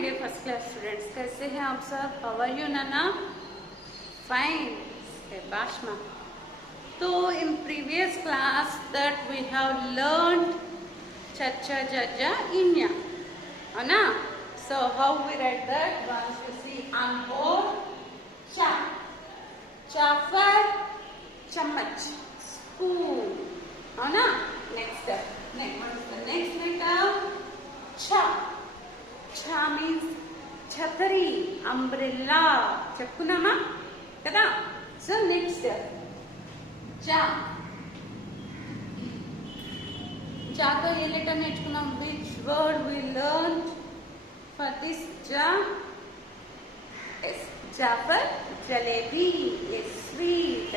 dear first class students, कैसे हैं आप सब? How are you Nana? Fine. Bashma. So in previous class that we have learned Chacha Jaja Inya. Anna? So how we write that? Once you see on board, cha. Cha for chammach. Spoon. Anna? Next step. What is the next letter? Cha. Cha means chhatari, umbrella. Cheppunama kada. So next step. Ja. Ja to ye letter నేర్చుకున్నాం. Which word we learned for this ja? Yes. Ja for jalebi. Yes, sweet.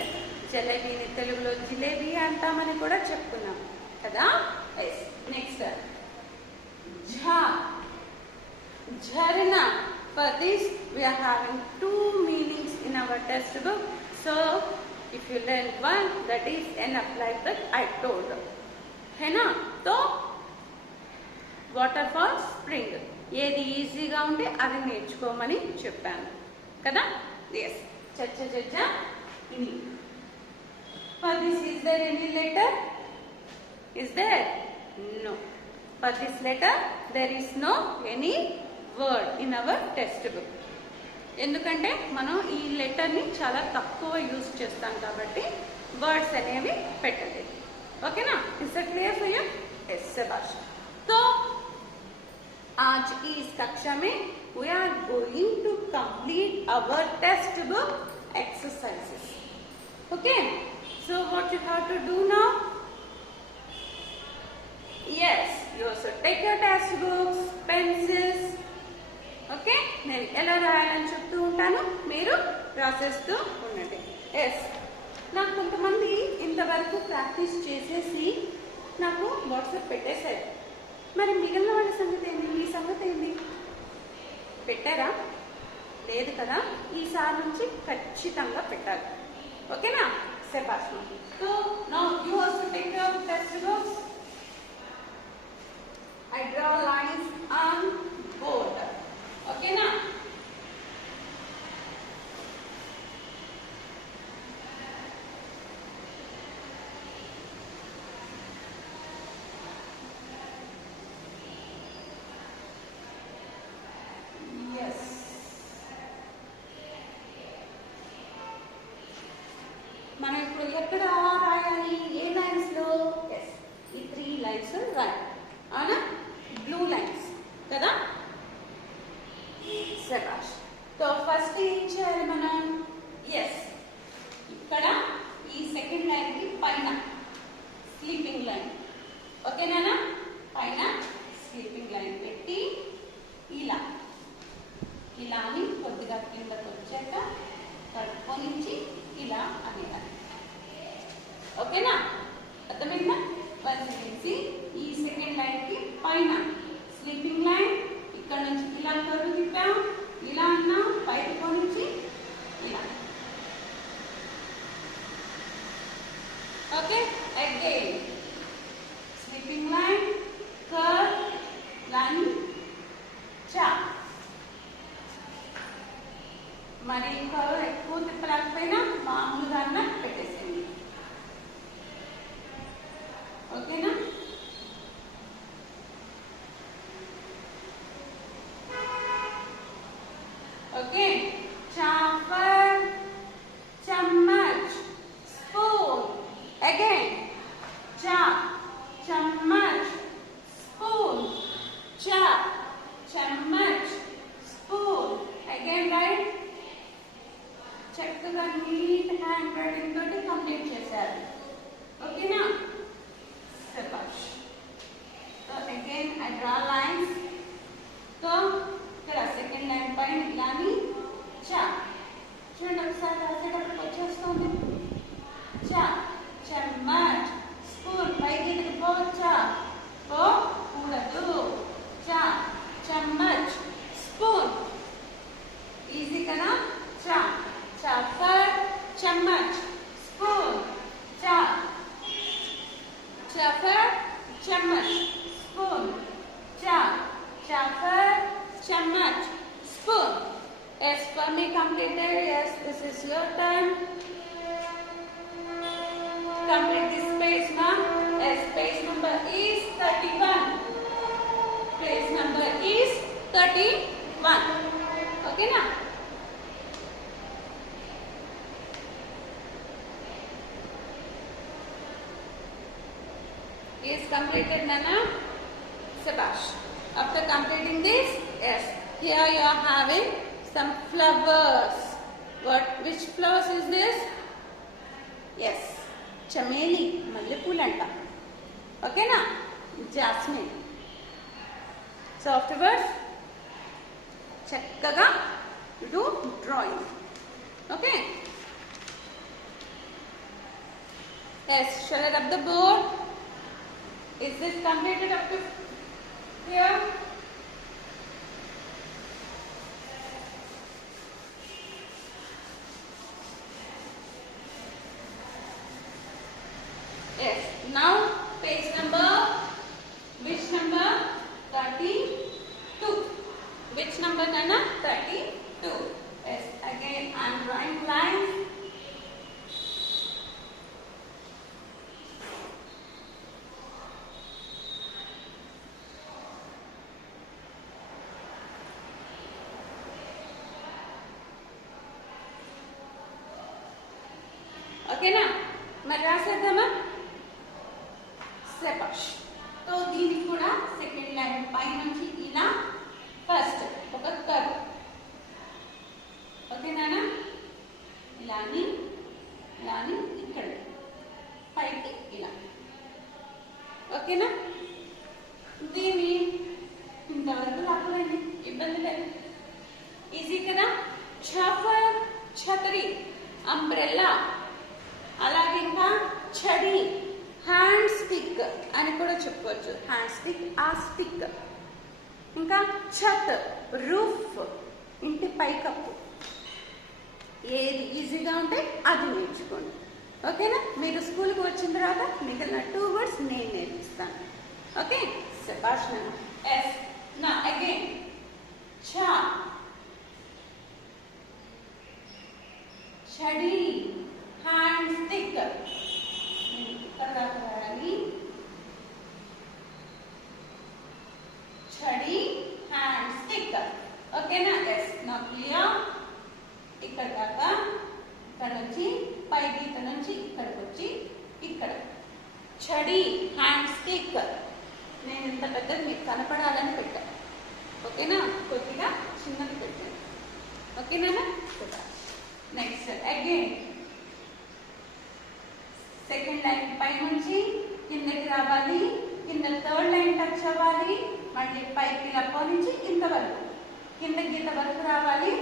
జలేబీని తెలుగులో జిలేబీ అంటామని కూడా చెప్పుకున్నాం కదా. Yes. Next step. Ja. Jharna. For this we are having two meanings in our textbook. So if you learn one, that is enough, like that I told. है ना? तो waterfall, spring. ఏది ఈజీగా ఉంటే అది నేర్చుకోమని చెప్పాను కదా. Yes. చచ్చ చచ్చ ఇని. For this is there any letter? Is there? No. For this letter there is no any word in our textbook. ఎందుకంటే మనం ఈ లెటర్ని చాలా తక్కువ యూజ్ చేస్తాం కాబట్టి వర్డ్స్ అనేవి పెట్టలేదు. ఓకేనా? Is it clear for you? Yes शाबाश. तो आज की इस कक्षा में we are going to complete our text book exercises. Okay? So what you have to do now? Yes, you also take your text books, pencils. Okay, నేను ఎలా రాయాలని చెప్తూ ఉంటాను, మీరు రాసేస్తూ ఉండండి. ఎస్, నాకు కొంతమంది ఇంతవరకు ప్రాక్టీస్ చేసేసి నాకు వాట్సాప్ పెట్టేశారు. మరి మిగిలిన వాళ్ళ సంగతి ఏంటి? మీ సంగతి ఏంటి? పెట్టారా? లేదు కదా. ఈసారి నుంచి ఖచ్చితంగా పెట్టాలి. ఓకేనా? శభాష్. So now you also take your text books. I draw lines on board. ఓకేనా? మనం ఇప్పుడు ఎక్కడ రాయాలి? ఏ లైన్స్ లో? ఎస్, ఈ 3 లైన్స్ రాయాలి. అవునా? బ్లూ లైన్స్ కదా. శభాష్. సో ఫస్ట్ ఏం చేయాలి మనం? ఎస్, ఇక్కడ ఈ సెకండ్ లైన్ కి పైన స్లీపింగ్ లైన్. ఓకేనా? పైన స్లీపింగ్ లైన్ పెట్టి ఇలా అని కొద్దిగా కిందకు వచ్చాక కడుక్కొనించి ఇలా అనేయాలి. ఓకేనా? అర్థమైందా? వచ్చేసి ఈ సెకండ్ లైన్ కి పైన స్లీపింగ్ లైన్, ఇక్కడ నుంచి ఇలా కరువు తిప్పాం, ఇలా అన్నా, బయటకు నుంచి ఇలా. Okay, again sleeping line, curve line, చా. మరి కర్వ్ ఎక్కువ తిప్పలేకపోయినా మామూలుగా పెట్టేసేయండి. ఓకేనా? ఓకే. చాపర్, చమ్మచ్, స్పూన్. అగైన్ చా, చమ్మచ్, స్పూన్, చా, చమ్మచ్, స్పూన్. Again right. చక్కగా నీట్ హ్యాండ్ రైటింగ్ తోటి కంప్లీట్ చేశారు. ఓకేనా? శభాష్. So again I draw lines. So ఇక్కడ సెకండ్ లైన్ పైన ఇలాని చా. చూడండి, ఒకసారి రాసేటప్పుడు వచ్చేస్తుంది. చా, చమ్మచ్, స్పూన్. పైకి ఎదుగు పోవచ్చా? పోకూడదు. చా, చమ్మచ్, స్పూన్. ఈజీ కదా. చా, చాపర్, చమ్మచ్, స్పూన్. చా, చాపర్, చమ్మచ్, స్పూన్. చా, చాపర్, चम्मच is your turn. Complete this page now. Yes, page number is 31. Page number is 31. Okay na? Is completed, Nana? Sabash. After completing this, yes, here you are having some flowers. Which flowers is this? Yes, chameli, mallepulanta. Okay na? Jasmine. So afterwards, chakkaga do drawing. Okay? Yes, shall I rub the board? Is this completed up to here? Yes. Now page number, which number? 32. Which number, Nana? 32. Yes. Again, I am drawing lines. ఓకేనా? మరి రాసేద్దామా? సెపాష్. సో దీనికి కూడా second line పై నుంచి ఇలా ఫస్ట్ ఒక కర్వ్. ఓకేనా? ఇలాని ఇక్కడ పైకి ఇలా. ఓకేనా? దీన్ని ఇంతవరకు రాకపోయింది, ఇబ్బంది లేదు, ఈజీ కదా. ఛఫర్, ఛతరి, అంబ్రెల్లా, అలాగే ఇంకా చడి, హ్యాండ్ స్టిక్ అని కూడా చెప్పవచ్చు. హ్యాండ్ స్టిక్, ఆ స్టిక్. ఇంకా ఛత్, రూఫ్, ఇంటి పైకప్పు. ఏది ఈజీగా ఉంటే అది నేర్చుకోండి. ఓకేనా? మీరు స్కూల్కి వచ్చిన తర్వాత మిగిలిన 2 words నేను నేర్పిస్తాను. ఓకే? శభాష్ నాన్న. ఎస్. నా అగైన్ ఛ, చడి, హ్యాండ్ స్టిక్. ఇక్కడ దాకా రాయాలి. చడి, హ్యాండ్ స్టిక్. ఓకేనా? ఎస్. నా క్లియర్. ఇక్కడ దాకా, ఇక్కడ నుంచి పై గీత నుంచి ఇక్కడికి వచ్చి ఇక్కడ చడి, హ్యాండ్ స్టిక్. నేను ఇంత పెద్దది మీకు కనపడాలని పెట్టాను. ఓకేనా? కొద్దిగా చిన్నది పెట్టాను. ఓకేనా? నెక్స్ట్ అగైన్ సెకండ్ లైన్ పై నుంచి కిందకి రావాలి, కింద థర్డ్ లైన్ టచ్ అవ్వాలి, మళ్ళీ పైకి లప్ప నుంచి ఇంతవరకు కింద గీత వరకు రావాలి.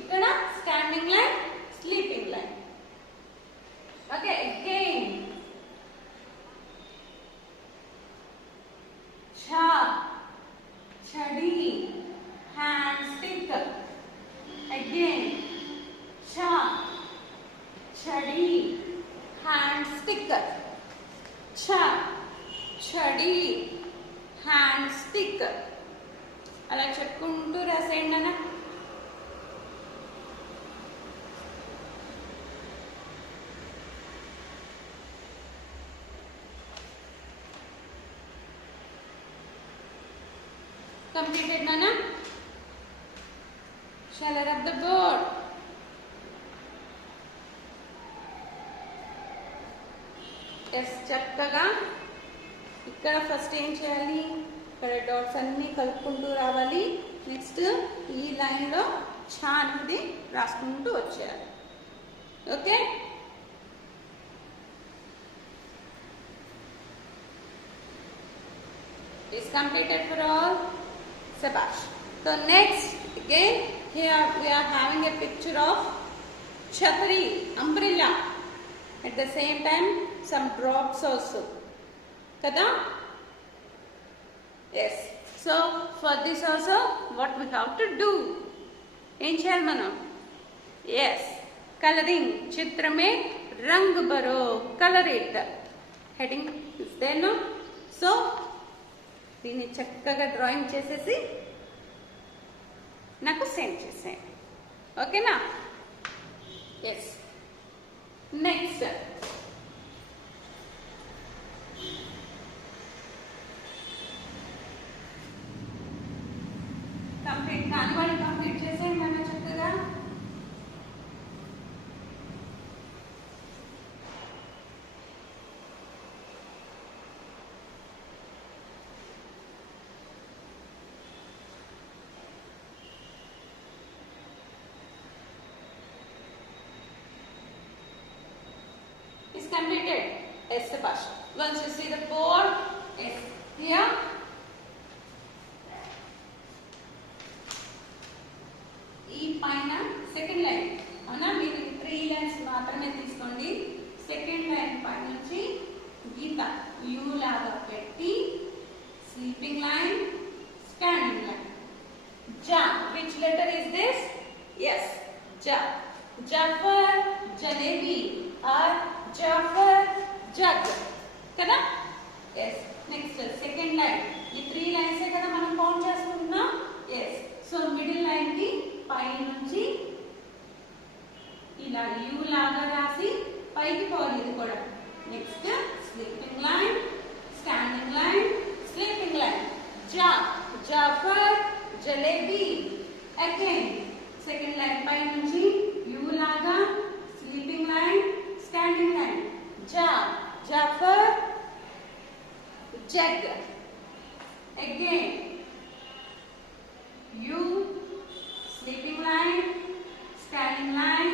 ఇక్కడ standing line, sleeping line. Okay? Again ఛ, చడి, హ్యాండ్ స్టిక్. అగైన్ ఛ, చడి, హ్యాండ్ స్టిక్. ఛ, చడి, హ్యాండ్ స్టిక్. అలా చెప్పుకుంటూ రాసేయండి అన్న. Completed, Nana? Shall I rub the board? Yes, చక్కగా ఇక్కడ ఫస్ట్ ఏం చేయాలి? ఇక్కడ డాట్స్ అన్ని కలుపుకుంటూ రావాలి. నెక్స్ట్ ఈ లైన్లో ఛ అనేది రాసుకుంటూ వచ్చేయాలి. Okay? Is completed for all? Sabash. So next, again, here we are having a picture of chhatri, umbrella. At the same time, some drops also. Kada? Yes. So for this also, what we have to do? Em cheyali manam? Yes. Coloring. Chitra mein rang baro. Color it. Heading is there, no? So దీన్ని చక్కగా డ్రాయింగ్ చేసేసి నాకు సెండ్ చేసేయండి. ఓకేనా? Yes. Next. Complete కాని వాళ్ళు కంప్లీట్ చేసేయండి అన్న చక్కగా. Is completed. Yes, Sebastian. Once you see the board, yes, here. ఈ పైన సెకండ్ లైన్ అవునా, మీరు 3 లైన్స్ మాత్రమే తీసుకోండి. సెకండ్ లైన్ పై నుంచి గీత యూ లాగా పెట్టి స్లీపింగ్ లైన్, స్టాండింగ్ లైన్. జా, which letter is this? Yes, జా. జాఫర్ జలేబీ ఆర్ జాఫర్ జగ్ కదా. ఎస్. Next second line. ఈ 3 లైన్స్ కదా మనం కౌంట్ చేసుకుంటున్నాం. ఎస్. సో మిడిల్ లైన్ కి పై నుంచి ఇలా యూ లాగా రాసి పైకి పోవాలి ఇది కూడా. Next sleeping line, standing line, sleeping line. జా, Jafar jalebi. Again second line పై నుంచి యూ లాగా, స్లీపింగ్ లైన్, స్టాండింగ్ లైన్. జా, Jafar jug. Again you, sleeping line, standing line,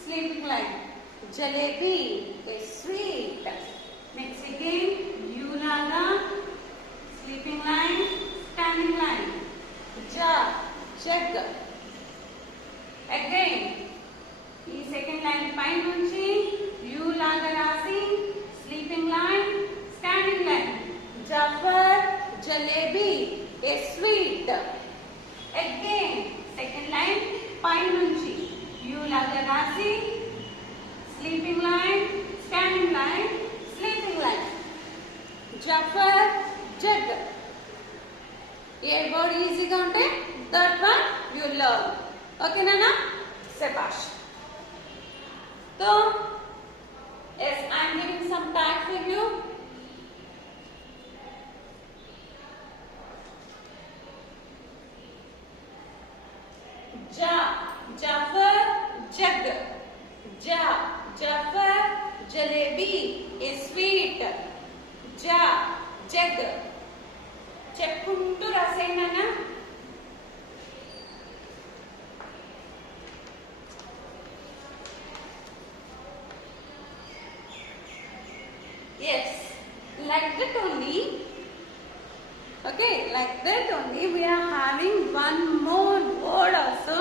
sleeping line. Jalebi is sweet. Next again, you laga, sleeping line, standing line. Ja, jug. Again, ఈ second line పై నుంచి U లాగా రాసి sleeping line, standing line. Jafar jalebi is sweet. Again, second line పై నుంచి U లాగా రాసి sleeping line, standing line, sleeping line. Jafar jug. ఏ వర్డ్ ఈజీగా ఉంటే దట్ వన్ యూ లర్న్. ఓకేనా? శభాష్. So yes, I'm giving some time for you. जा, जाफर जग. जा, जाफर जलेबी is sweet. जा, जग. చెప్పుకుంటూ రాసేయనా. Yes, like that only. Okay, like that only we are having one more word also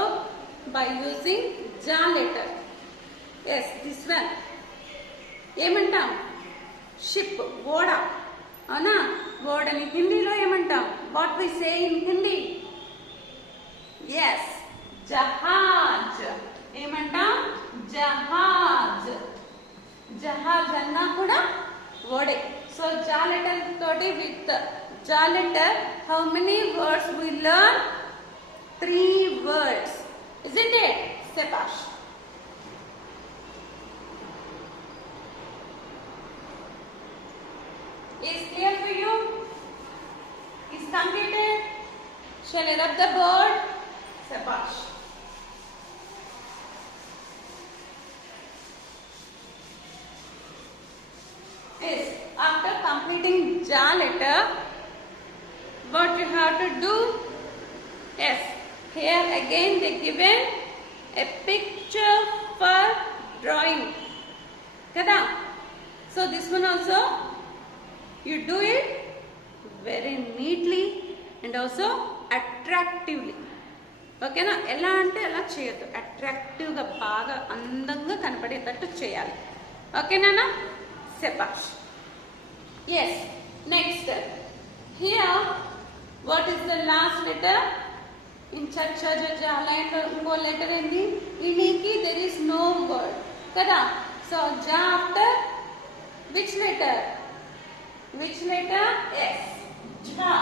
by using ja letter. Yes, this one. ఏమంటాం? Ship, ఓడ. అవునా? ఓడని హిందీలో ఏమంటాం? What we say in Hindi? Yes, జహాజ్. ఏమంటాం? జహాజ్. జహాజ్ అన్నా కూడా ఓడే. సో జా లెటర్ తోటి with ja letter, how many words we learn? 3 words, isn't it? Sebash. Is clear for you? Is completed? Shall I rub the board? Sebash. Yes, after completing ja letter, what you have to do? Yes, here again they given a picture for drawing kada. So this one also you do it very neatly and also attractively. Okay na? ఎలా అంటే అలా చేయొద్దు, అట్రాక్టివ్ గా బాగా అందంగా కనపడేటట్టు చేయాలి. ఓకేనా? శభాష్. yes, next here what is the last letter in cha cha ja ja line lo inko letter endi iniki there is no word kada. So ja after which letter? Yes, ja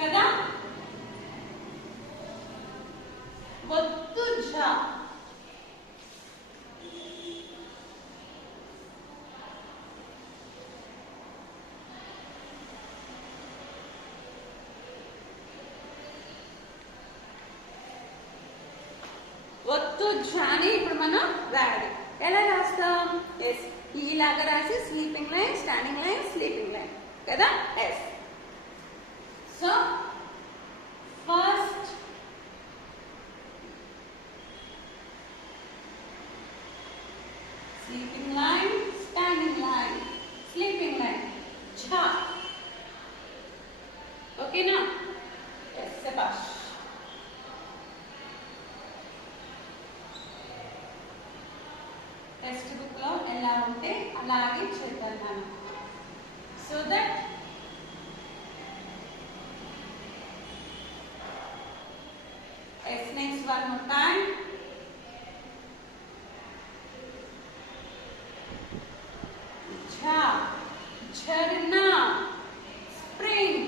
kada. వద్దు జా. సో జాని ఇప్పుడు మనం రాయాలి. ఎలా రాస్తాం? Yes, ఇలాగా రాసి sleeping line, standing line, sleeping line కదా. Yes, so first sleeping line, standing line, sleeping line, ఝా. ఓకేనా? ఎస్, శభాష్. టెక్స్ట్ బుక్ లో ఎలా ఉంటే అలాగే చేద్దాం మనం. So that next one more time. Jha, jharna, spring.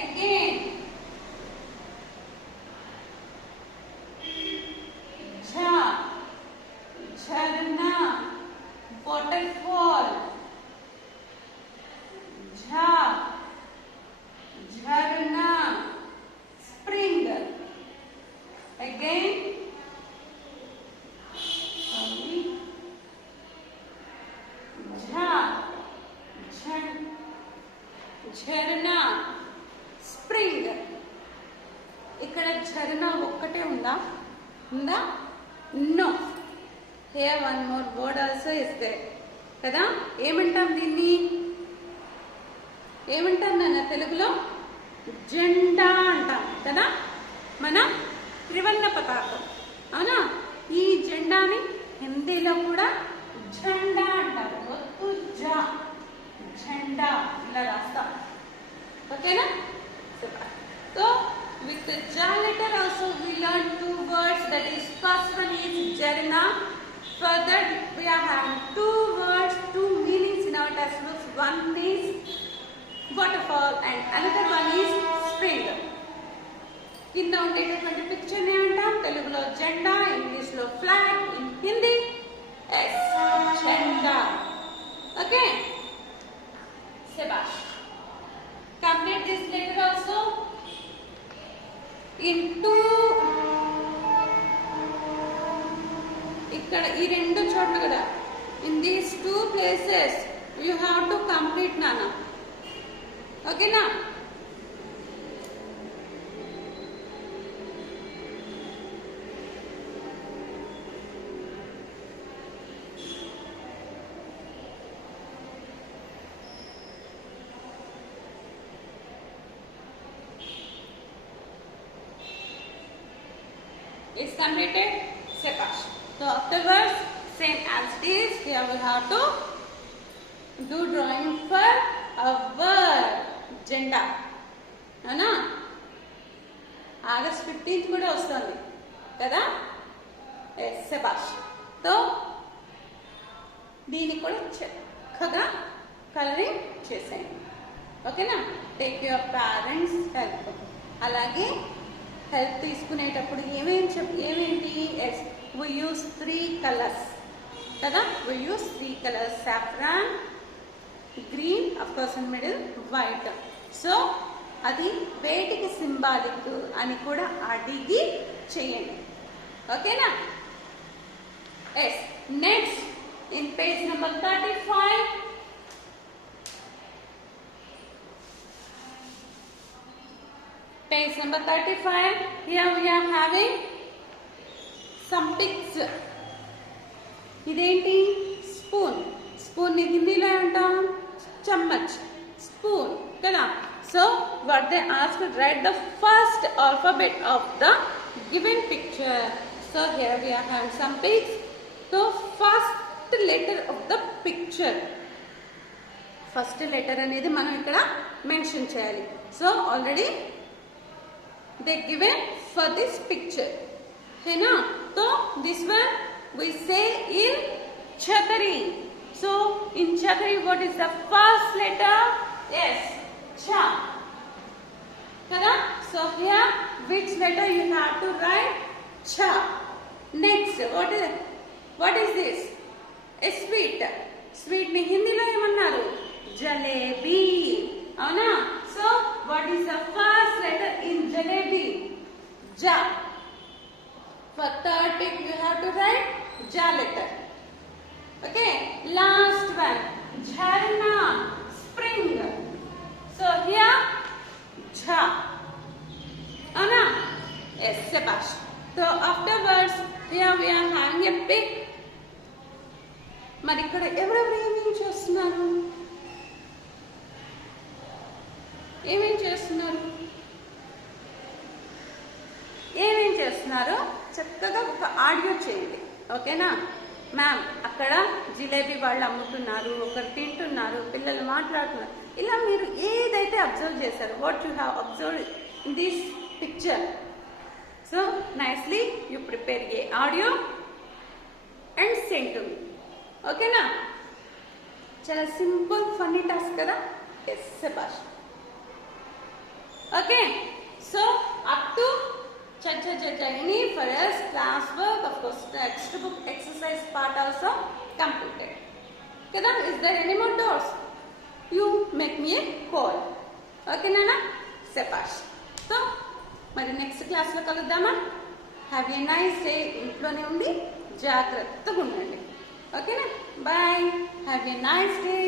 Again. Jha, jharna, waterfall. Jha, jharna, spring. Again. Jha, jharna, spring. ఇక్కడ ఝరనా ఒక్కటే ఉందా? No. Here one more word also is there కదా. ఏమంటాం దీన్ని? ఏమంటాం నాన్న తెలుగులో? జెండా అంటాం కదా. మన త్రివర్ణ పతాకం, అవునా? ఈ జెండాని హిందీలో కూడా झंडा అంటారు. झंडा ఇలా రాస్తాం. ఓకేనా? So with the ja letter also we learn two words, that is first one is jarna. Further we are having two words, two meanings in our textbooks. One is waterfall and another one is spring. కింద ఉండేటటువంటి పిక్చర్ ని అంటాం తెలుగులో జెండా, ఇంగ్లీష్ లో flag, in Hindi ఎస్ జెండా. ఓకే, శభాష్. Complete this letter also in two. ఇక్కడ ఈ రెండు చోట్ల కదా, in these two places you have to complete నానా. ఓకేనా? Is completed. Sekash. So afterwards, same as it is, here we have to do drawing for our jenda. Ana? August 15th kuda vastandi kada. Yes, Sekash. So దీన్ని కూడా చక్కగా colouring చేసేయండి. ఓకేనా? Take your parents help. అలాగే help తీసుకునేటప్పుడు ఏమేంటి? Yes, we use 3 colors కదా. we use 3 colors, saffron, green, of course in middle white. So అది వేటికి సింబాలిక్ అని కూడా అడిగి చేయండి. ఓకేనా? Yes, next in page number 35. Page number 35. Here we are having some pics. ఇదేంటి? స్పూన్. స్పూన్ ని హిందీలో అంటాం చమ్మచ్, స్పూన్ కదా. So what they asked, write the first alphabet of the given picture. So here we are having some pics. So first letter of the picture, first letter అనేది మనం ఇక్కడ మెన్షన్ చేయాలి. So already they given for this picture है ना. तो this one we say in chhatari. So in chhatari what is the first letter? Yes, cha kada. So here which letter you have to write? Cha. Next what is this? A sweet. Sweet ni hindi lo emannaru? Jalebi. అవునా? So what is the first letter in jalebi? Ja. For third tip, you have to write ja letter. Okay. Last one, jharna, spring. So here, jha. Anna? Yes, Sebash. So afterwards, here we are having a pig. మరి ఇక్కడ ఎవరెవరు ఏమేం చేస్తున్నారు? ఏమేం చేస్తున్నారు? ఏమేం చేస్తున్నారు? చక్కగా ఒక ఆడియో చేయండి. ఓకేనా? మ్యామ్ అక్కడ జిలేబీ వాళ్ళు అమ్ముతున్నారు, ఒకరు తింటున్నారు, పిల్లలు మాట్లాడుతున్నారు. ఇలా మీరు ఏదైతే అబ్జర్వ్ చేశారు, what you have observe in this picture. So nicely you prepare a audio and send to me. ఓకేనా? చాలా సింపుల్ ఫన్నీ టాస్క్ కదా. ఎస్ శభాష్. Okay, so up to Chacha Jajani for us classwork, of course textbook exercise part also completed. Kada, is there any more doubts? You make me a call. Okay Nana? Sepash. So, మరి next class లో కలుద్దామా? Have a nice day. ఇంట్లోనే ఉండి జాగ్రత్తగా ఉండండి. ఓకేనా? Bye. Have a nice day.